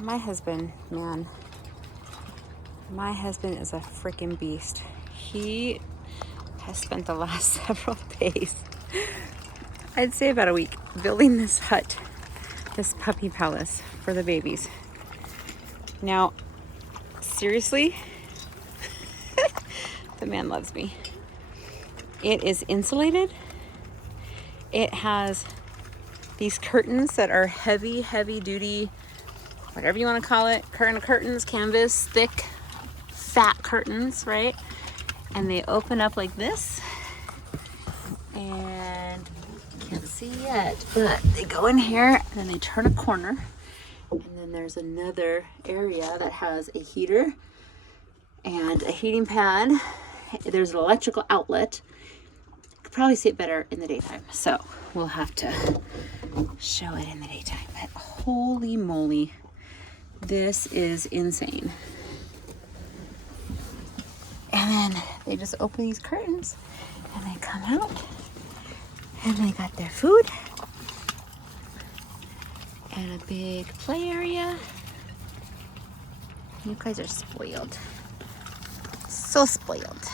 My husband, man, my husband is a freaking beast. He has spent the last several days, I'd say about a week, building this hut, this puppy palace for the babies. Now, seriously, the man loves me. It is insulated. It has these curtains that are heavy, heavy duty, whatever you want to call it, curtains, canvas, thick, fat curtains, right? And they open up like this, and you can't see yet, but they go in here and then they turn a corner, and then there's another area that has a heater and a heating pad. There's an electrical outlet. You could probably see it better in the daytime, so we'll have to show it in the daytime. But holy moly, this is insane. And then they just open these curtains and they come out and they got their food and a big play area. You guys are spoiled. So spoiled.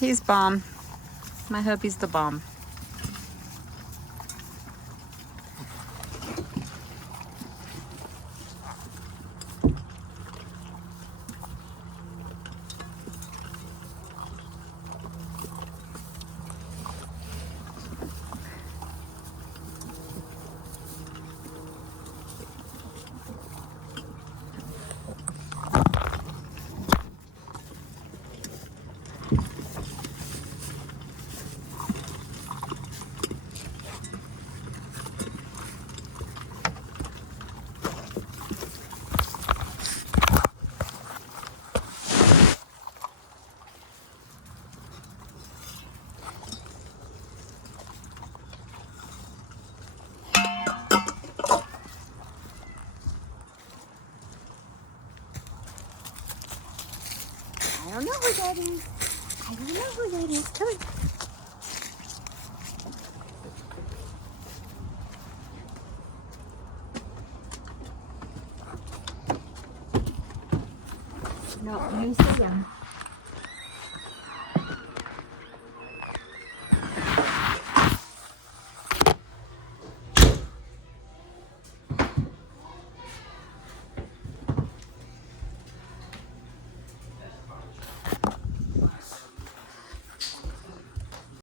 He's bomb. My hubby's the bomb. I don't know who that is. I don't know who that is. Come on. No, you stay down.